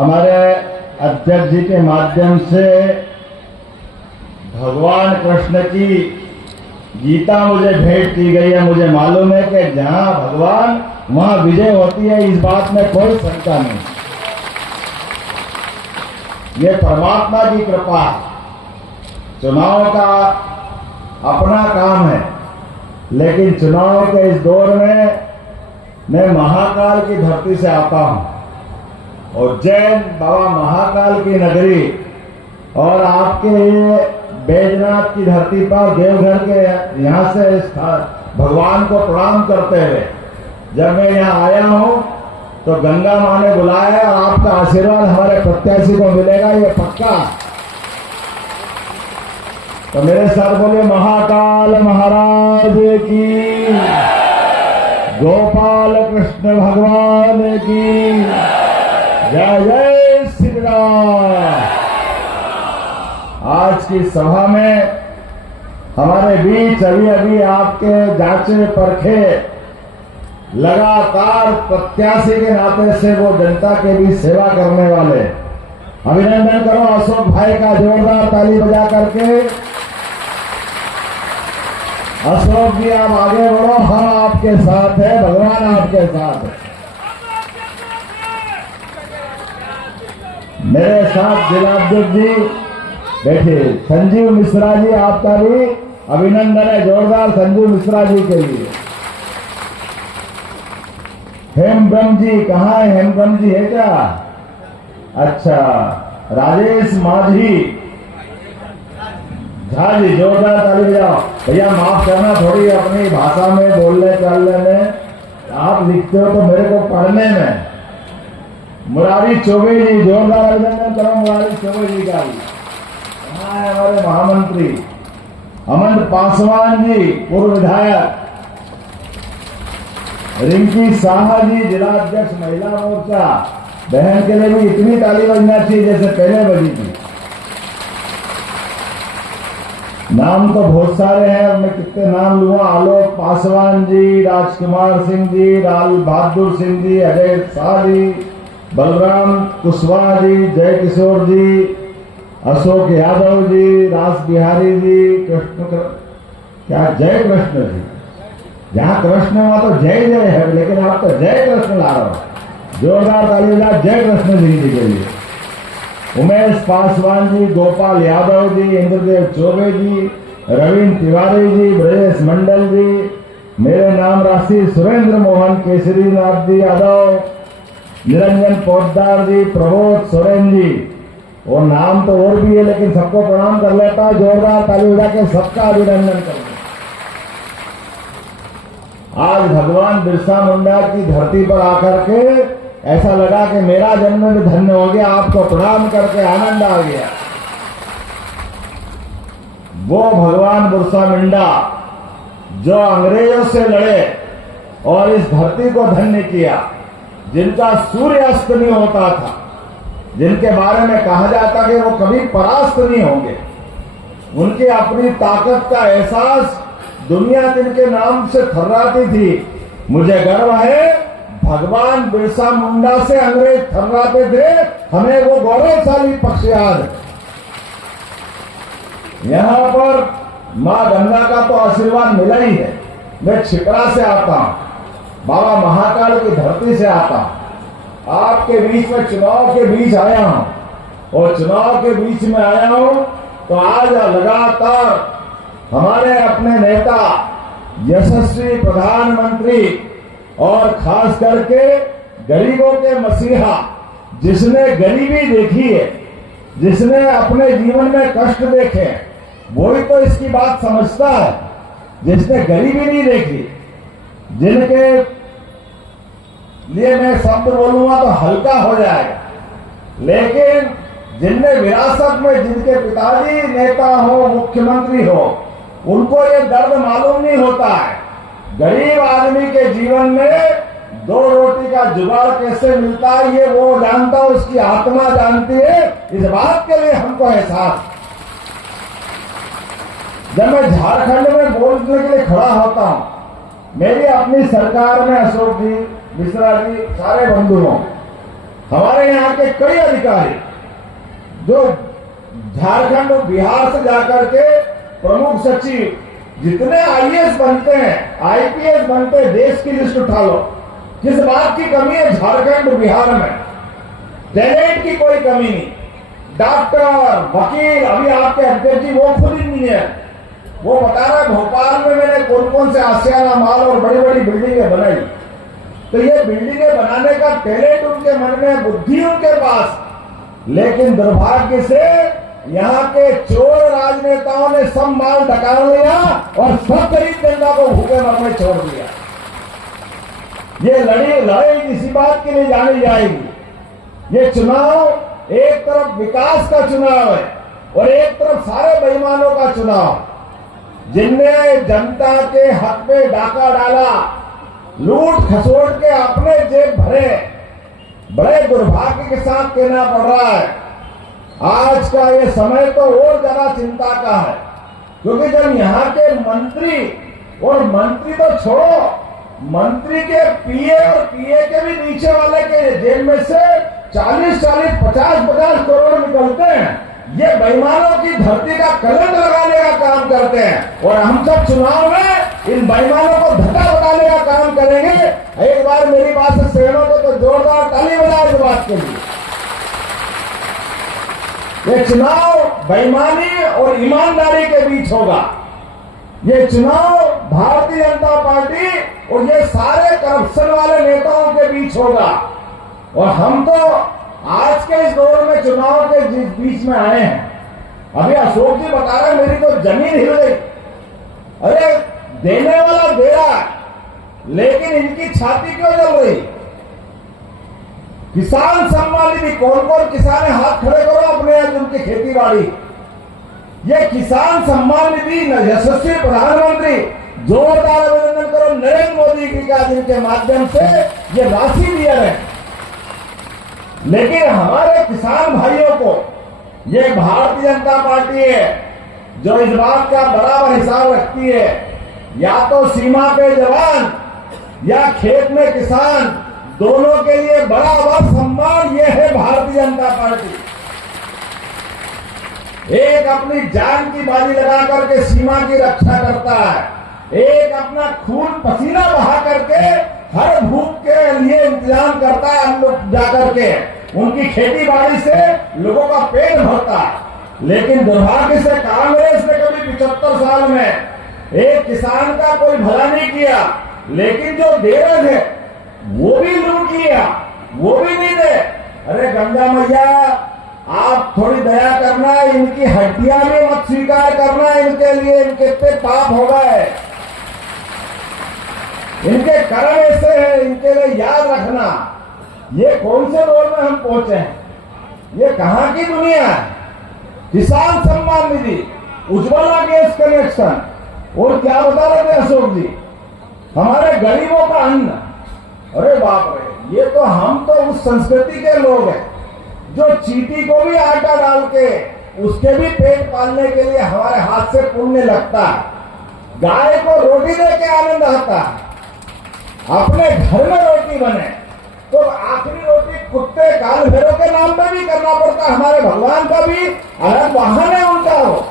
हमारे अध्यक्ष जी के माध्यम से भगवान कृष्ण की गीता मुझे भेंट की गई है। मुझे मालूम है कि जहां भगवान वहां विजय होती है, इस बात में कोई शंका नहीं। ये परमात्मा की कृपा है। चुनाव का अपना काम है, लेकिन चुनाव के इस दौर में मैं महाकाल की धरती से आता हूं। उज्जैन बाबा महाकाल की नगरी और आपके बैजनाथ की धरती पर देवघर के यहां से भगवान को प्रणाम करते हुए जब मैं यहां आया हूं तो गंगा मां ने बुलाया और आपका आशीर्वाद हमारे प्रत्याशी को मिलेगा, ये पक्का। तो मेरे साथ बोले महाकाल महाराज की, गोपाल कृष्ण भगवान की जय। जय श्री राम। आज की सभा में हमारे बीच अभी आपके जांचे परखे लगातार प्रत्याशी के नाते से वो जनता के भी सेवा करने वाले, अभिनंदन करो अशोक भाई का, जोरदार ताली बजा करके। अशोक जी आप आगे बढ़ो, हम आपके साथ है, भगवान आपके साथ है। मेरे साथ जिलाध्यक्ष जी बैठे, संजीव मिश्रा जी आपका भी अभिनंदन है, जोरदार संजीव मिश्रा जी के लिए। हेमब्रह्म जी कहाँ है? हेमब्रह्म जी है क्या? अच्छा, राजेश माझी झा जी जोरदार ताली बजाओ। भैया माफ करना, थोड़ी अपनी भाषा में बोलने चलने में आप लिखते हो तो मेरे को पढ़ने में। मुरारी चौबे जी जोरदार अभिनंदन करो मुरारी चौबे जी का भी। कहाँ है हमारे महामंत्री अमन पासवान जी, पूर्व विधायक। रिंकी शाह जी जिलाध्यक्ष महिला मोर्चा, बहन के लिए भी इतनी ताली बजना चाहिए जैसे पहले बजी थी। नाम तो बहुत सारे हैं, अब मैं कितने नाम लूंगा। आलोक पासवान जी, राजकुमार सिंह जी, लाल बहादुर सिंह जी, अजय शाह जी, बलराम कुशवाहा जी, जय किशोर जी, अशोक यादव जी, रास बिहारी जी, कृष्ण क्या जय कृष्ण जी। जहां कृष्ण हुआ तो जय जय है, लेकिन आप तो जय कृष्ण ला रहे हो। जोरदार ताली बजा जय कृष्ण जी के लिए। उमेश पासवान जी, गोपाल यादव जी, इंद्रदेव चौबे जी, रविंद्र तिवारी जी, ब्रजेश मंडल जी, मेरे नाम राशि सुरेंद्र मोहन केसरी नाथ जी यादव, निरंजन पोद्दार जी, प्रबोध सोरेन जी। और नाम तो और भी है, लेकिन सबको प्रणाम कर लेता है। जोरदार ताली बजा के सबका अभिनंदन करते। आज भगवान बिरसा मुंडा की धरती पर आकर के ऐसा लगा कि मेरा जन्म भी धन्य हो गया। आपको प्रणाम करके आनंद आ गया। वो भगवान बिरसा मुंडा जो अंग्रेजों से लड़े और इस धरती को धन्य किया, जिनका सूर्य अस्त नहीं होता था, जिनके बारे में कहा जाता कि वो कभी परास्त नहीं होंगे, उनकी अपनी ताकत का एहसास दुनिया जिनके नाम से थर्राती थी। मुझे गर्व है भगवान बिरसा मुंडा से अंग्रेज थर्राते थे, हमें वो गौरवशाली पक्ष याद है। यहां पर मां गंगा का तो आशीर्वाद मिला ही है। मैं छिपरा से आता हूं, बाबा महाकाल की धरती से आता हूं। आपके बीच में चुनाव के बीच आया हूं और चुनाव के बीच में आया हूं तो आज लगातार हमारे अपने नेता यशस्वी प्रधानमंत्री और खास करके गरीबों के मसीहा, जिसने गरीबी देखी है, जिसने अपने जीवन में कष्ट देखे, वही तो इसकी बात समझता है। जिसने गरीबी नहीं देखी, जिनके लिए मैं शब्द बोलूंगा तो हल्का हो जाएगा, लेकिन जिनने विरासत में जिनके पिताजी नेता हो, मुख्यमंत्री हो, उनको ये दर्द मालूम नहीं होता है। गरीब आदमी के जीवन में दो रोटी का जुगाड़ कैसे मिलता है ये वो जानता है, उसकी आत्मा जानती है। इस बात के लिए हमको एहसास। जब मैं झारखंड में बोलने के लिए खड़ा होता हूं, मेरी अपनी सरकार में अशोक जी, मिश्रा जी, सारे बंधुओं, हमारे यहाँ के कई अधिकारी जो झारखंड और बिहार से जाकर के प्रमुख सचिव, जितने आईएएस बनते हैं, आईपीएस बनते हैं, देश की लिस्ट उठा लो। किस बात की कमी है झारखंड बिहार में? टैलेंट की कोई कमी नहीं। डॉक्टर, वकील, अभी आपके अध्यक्ष जी वो खुद इंजीनियर, वो बता रहे भोपाल में मैंने कौन कौन से आशियाना माल और बड़ी बड़ी बिल्डिंगें बनाई। तो ये बिल्डिंगें बनाने का टैलेंट उनके मन में, बुद्धि उनके पास, लेकिन दुर्भाग्य से यहाँ के चोर राजनेताओं ने सब माल डकार लिया और सब गरीब जनता को भूखे मरने छोड़ दिया। ये लड़ाई किसी बात की नहीं जानी जाएगी। ये चुनाव एक तरफ विकास का चुनाव है और एक तरफ सारे बेईमानों का चुनाव, जिनने जनता के हक में डाका डाला, लूट खसोट के अपने जेब भरे। बड़े दुर्भाग्य के साथ कहना पड़ रहा है, आज का ये समय तो और ज्यादा चिंता का है, क्योंकि जब यहाँ के मंत्री, और मंत्री तो छोड़ो, मंत्री के पीए और पीए के भी नीचे वाले के जेब में से 40-40, 50-50 करोड़ निकलते हैं। ये बेईमानों की धरती का कलंक लगाने का काम करते हैं और हम सब चुनाव में इन बेईमानों को धक्का बताने का काम करेंगे। एक बार मेरी बात से सहमत हो तो जोरदार ताली बजाए इस बात के लिए। ये चुनाव बेईमानी और ईमानदारी के बीच होगा। ये चुनाव भारतीय जनता पार्टी और ये सारे करप्शन वाले नेताओं के बीच होगा। और हम तो आज के इस दौर में चुनाव के बीच में आए हैं। अभी अशोक जी बता रहे मेरी तो जमीन हिल गई। अरे देने वाला दे रहा है, लेकिन इनकी छाती क्यों जल रही? किसान सम्मान निधि, कौन कौन किसान है हाथ खड़े करो अपने आज उनकी खेती बाड़ी। ये किसान सम्मान निधि यशस्वी प्रधानमंत्री, जोरदार अभिनंदन करो नरेंद्र मोदी जी का, जिनके माध्यम से ये राशि दिया है। लेकिन हमारे किसान भाइयों को ये भारतीय जनता पार्टी है जो इस बात का बराबर हिसाब रखती है, या तो सीमा पे जवान या खेत में किसान, दोनों के लिए बराबर सम्मान। ये है भारतीय जनता पार्टी। एक अपनी जान की बाजी लगा करके सीमा की रक्षा करता है, एक अपना खून पसीना बहा करके हर भूख के लिए इंतजाम करता है। हम लोग जाकर के उनकी खेती बाड़ी से लोगों का पेट भरता है। लेकिन दुर्भाग्य से कांग्रेस ने कभी 75 साल में एक किसान का कोई भला नहीं किया, लेकिन जो दे रहे थे वो भी लूट लिया, वो भी नहीं दे। अरे गंगा मैया, आप थोड़ी दया करना, इनकी हड्डियां भी मत स्वीकार करना। इनके लिए इनके इतने पाप हो गए, इनके कर्म ऐसे हैं, इनके लिए याद रखना। ये कौन से दौर में हम पहुंचे हैं? ये कहां की दुनिया है? किसान सम्मान निधि, उज्ज्वला गैस कनेक्शन, और क्या बता रहे थे अशोक जी, हमारे गरीबों का अन्न। अरे बाप रे, ये तो हम तो उस संस्कृति के लोग हैं जो चींटी को भी आटा डाल के उसके भी पेट पालने के लिए हमारे हाथ से पुण्य लगता है। गाय को रोटी दे के आनंद आता है। अपने घर में रोटी बने तो आखिरी रोटी कुत्ते काल भैरव के नाम पे भी करना पड़ता है। हमारे भगवान का भी अलग वाहन है उनका हो।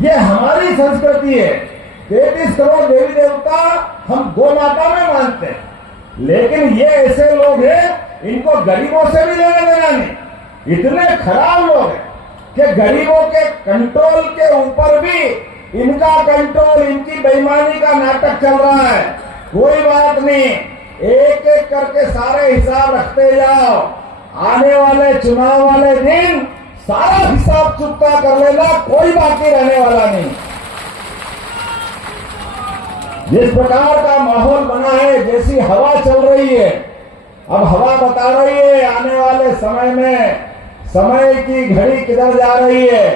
ये हमारी संस्कृति है। 33 करोड़ देवी देवता हम गौ माता में मानते हैं, लेकिन ये ऐसे लोग हैं, इनको गरीबों से भी लेना देना नहीं। इतने खराब लोग हैं कि गरीबों के कंट्रोल के ऊपर भी इनका कंट्रोल, इनकी बेईमानी का नाटक चल रहा है। कोई बात नहीं, एक एक करके सारे हिसाब रखते जाओ। आने वाले चुनाव वाले दिन सारा हिसाब चुकता कर लेना, कोई बाकी रहने वाला नहीं। जिस प्रकार का माहौल बना है, जैसी हवा चल रही है, अब हवा बता रही है आने वाले समय में समय की घड़ी किधर जा रही है।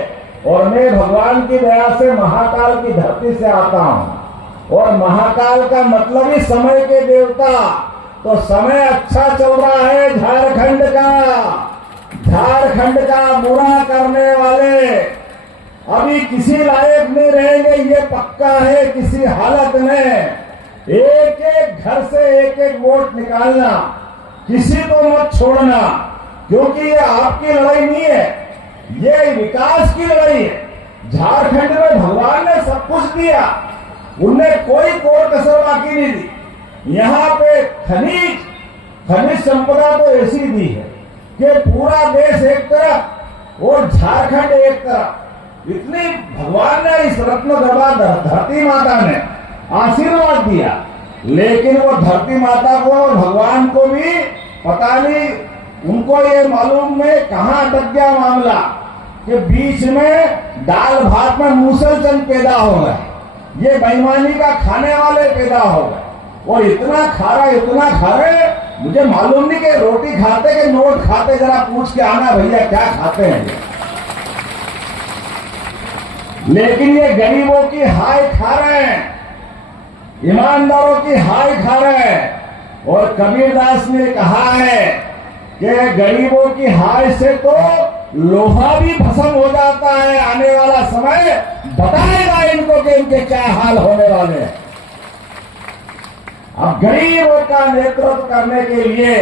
और मैं भगवान की दया से महाकाल की धरती से आता हूं, और महाकाल का मतलब ही समय के देवता। तो समय अच्छा चल रहा है झारखंड का। झारखंड का बुरा करने वाले अभी किसी लायक नहीं रहेंगे, ये पक्का है। किसी हालत में एक एक घर से एक एक वोट निकालना, किसी को मत छोड़ना, क्योंकि ये आपकी लड़ाई नहीं है, ये विकास की लड़ाई है। झारखंड में भगवान ने सब कुछ दिया, उनने कोई कोर कसर बाकी नहीं दी। यहाँ पे खनिज संपदा तो ऐसी दी है कि पूरा देश एक तरफ और झारखंड एक तरफ। इतनी भगवान ने इस रत्न गढ़ा धरती माता ने आशीर्वाद दिया, लेकिन वो धरती माता को और भगवान को भी पता नहीं, उनको ये मालूम में कहां अटक गया मामला कि बीच में दाल भात में मूसलचंद पैदा हो गए, ये बेईमानी का खाने वाले पैदा हो गए। और इतना खा रहे, मुझे मालूम नहीं कि रोटी खाते कि नोट खाते, जरा पूछ के आना भैया क्या खाते हैं ये। लेकिन ये गरीबों की हाय खा रहे हैं, ईमानदारों की हाय खा रहे हैं। और कबीरदास ने कहा है कि गरीबों की हाय से तो लोहा भी भस्म हो जाता है, आने वाला समय बताएगा इनको कि इनके क्या हाल होने वाले हैं। अब गरीबों का नेतृत्व करने के लिए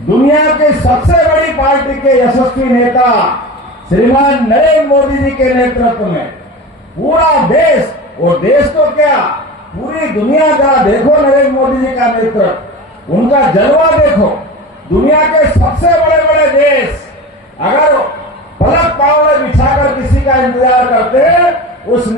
दुनिया के सबसे बड़ी पार्टी के यशस्वी नेता श्रीमान नरेंद्र मोदी जी के नेतृत्व में पूरा देश, और देश तो क्या पूरी दुनिया जरा देखो नरेंद्र मोदी जी का नेतृत्व, उनका जलवा देखो। दुनिया के सबसे बड़े बड़े देश अगर पलक पांव में बिछाकर किसी का इंतजार करते, उस